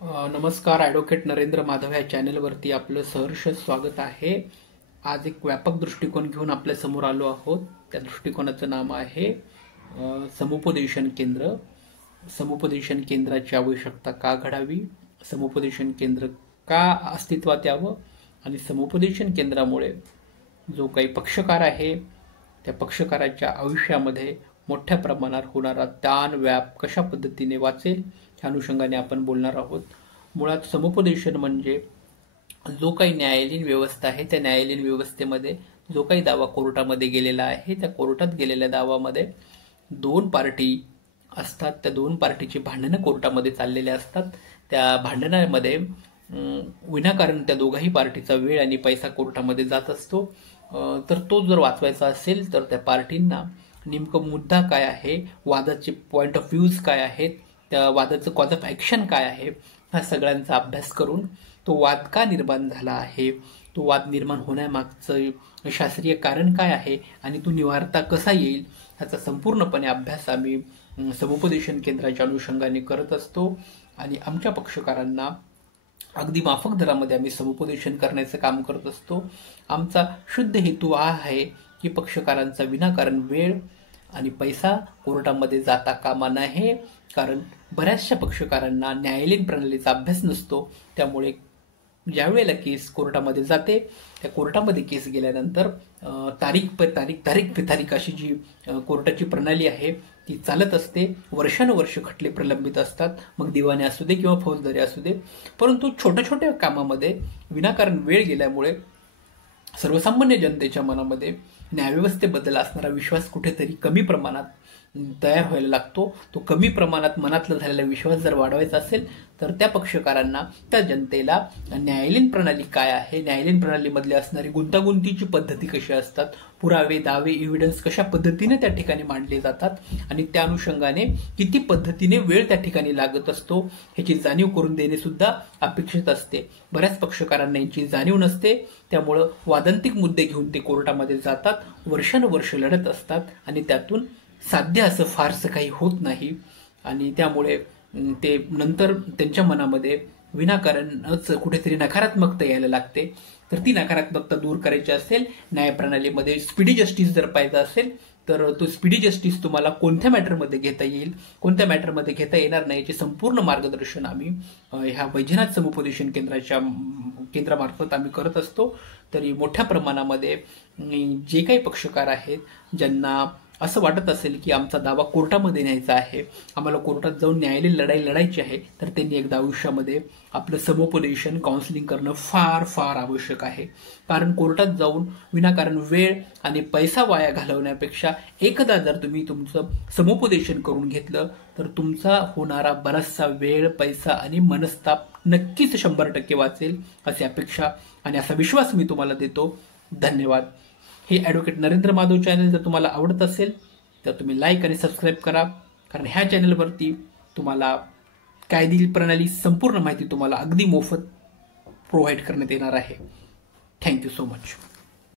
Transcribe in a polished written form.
नमस्कार, ॲडव्होकेट नरेंद्र माधव या चॅनलवरती आपलं सहर्ष स्वागत आहे। आज एक व्यापक दृष्टिकोन घेऊन आपल्या समोर आलो आहोत। त्या दृष्टिकोनाचं नाव आहे समुपदेशन केंद्र। समुपदेशन केंद्राची आवश्यकता का घडावी, समुपदेशन केंद्र का अस्तित्वात यावं आणि समुपदेशन केंद्रामुळे जो काही पक्षकार आहे त्या पक्षकाराच्या आयुष्यामध्ये मोठ्या प्रमाणात होणारा ताण व्याप कशा पद्धतीने वाचेल या अनुषंगाने आपण बोलणार आहोत। मुळात समुपदेशन म्हणजे जो काही न्यायालयीन व्यवस्था आहे त्या न्यायालयीन व्यवस्थेमध्ये जो काही दावा कोर्टामध्ये गेलेला आहे त्या कोर्टात गेलेल्या दावामध्ये दोन पार्टी असतात। त्या दोन पार्टीची भांडणं कोर्टामध्ये चाललेले असतात। त्या भांडणामध्ये विनाकारण त्या दोघाही पार्टीचा वेळ आणि पैसा कोर्टामध्ये जात असतो। तर तो जर वाचवायचा असेल तर त्या पार्टींना नेमकं मुद्दा काय आहे, वादाचे पॉइंट ऑफ व्ह्यूज काय आहेत, त्या वादाचं कॉज ऑफ ॲक्शन काय आहे, ह्या सगळ्यांचा अभ्यास करून तो वाद का निर्माण झाला आहे, तो वाद निर्माण होण्यामागचं शास्त्रीय कारण काय आहे आणि तो निवारता कसा येईल ह्याचा संपूर्णपणे अभ्यास आम्ही समुपदेशन केंद्राच्या अनुषंगाने करत असतो। आणि आमच्या पक्षकारांना अगदी माफक दरामध्ये आम्ही समुपदेशन करण्याचं काम करत असतो। आमचा शुद्ध हेतू हा आहे की पक्षकारांचा विनाकारण वेळ आणि पैसा कोर्टामध्ये जाता कामा नये। कारण बऱ्याचशा पक्षकारांना न्यायालयीन प्रणालीचा अभ्यास नसतो, त्यामुळे ज्या वेळेला केस कोर्टामध्ये जाते त्या कोर्टामध्ये केस गेल्यानंतर तारीख पे तारीख अशी जी कोर्टाची प्रणाली आहे ती चालत असते। वर्षानुवर्ष खटले प्रलंबित असतात, मग दिवाणी असू दे किंवा फौजदारी असू दे। परंतु छोट्या छोट्या कामामध्ये विनाकारण वेळ गेल्यामुळे सर्वसामान्य जनतेच्या मनामध्ये न्यायव्यवस्थेबद्दल असणारा विश्वास कुठेतरी कमी प्रमाणात तयार व्हायला लागतो। तो कमी प्रमाणात मनातला झालेला विश्वास जर वाढवायचा असेल तर त्या पक्षकारांना, त्या जनतेला न्यायालयीन प्रणाली काय आहे, न्यायालयीन प्रणालीमधली असणारी गुंतागुंतीची पद्धती कशा असतात, पुरावे दावे एव्हिडन्स कशा पद्धतीने त्या ठिकाणी मांडले जातात आणि त्या अनुषंगाने किती पद्धतीने वेळ त्या ठिकाणी लागत असतो ह्याची जाणीव करून देणे सुद्धा अपेक्षित असते। बऱ्याच पक्षकारांना याची जाणीव नसते, त्यामुळं वादांतिक मुद्दे घेऊन ते कोर्टामध्ये जातात, वर्षानुवर्ष लढत असतात आणि त्यातून साध्य असं फारसं काही होत नाही। आणि त्यामुळे ते नंतर त्यांच्या मनामध्ये विनाकारणच कुठेतरी नकारात्मकता यायला लागते। तर ती नकारात्मकता दूर करायची असेल, न्यायप्रणालीमध्ये स्पीडी जस्टिस जर पाहिजे असेल तर तो स्पीडी जस्टिस तुम्हाला कोणत्या मॅटरमध्ये घेता येईल, कोणत्या मॅटरमध्ये घेता येणार नाही याचे संपूर्ण मार्गदर्शन आम्ही ह्या वैजनाथ समुपदेशन केंद्रामार्फत आम्ही करत असतो। तरी मोठ्या प्रमाणामध्ये जे काही पक्षकार आहेत ज्यांना असं वाटत असेल की आमचा दावा कोर्टामध्ये न्यायचा आहे, आम्हाला कोर्टात जाऊन न्यायालयीन लढाई लढायची आहे, तर त्यांनी एकदा आयुष्यामध्ये आपलं समुपदेशन काउन्सिलिंग करणं फार फार आवश्यक आहे। कारण कोर्टात जाऊन विनाकारण वेळ आणि पैसा वाया घालवण्यापेक्षा एकदा जर तुम्ही तुमचं समुपदेशन करून घेतलं तर तुमचा होणारा बराचसा वेळ, पैसा आणि मनस्ताप नक्कीच 100% वाचेल अशी अपेक्षा आणि असा विश्वास मी तुम्हाला देतो। धन्यवाद। हे ॲडव्होकेट नरेंद्र माधव चॅनल जर तुम्हाला आवडत असेल तर तुम्ही लाईक आणि सबस्क्राईब करा, कारण ह्या चॅनलवरती तुम्हाला कायदेशीर प्रणाली संपूर्ण माहिती तुम्हाला अगदी मोफत प्रोव्हाइड करण्यात येणार आहे। Thank you so much.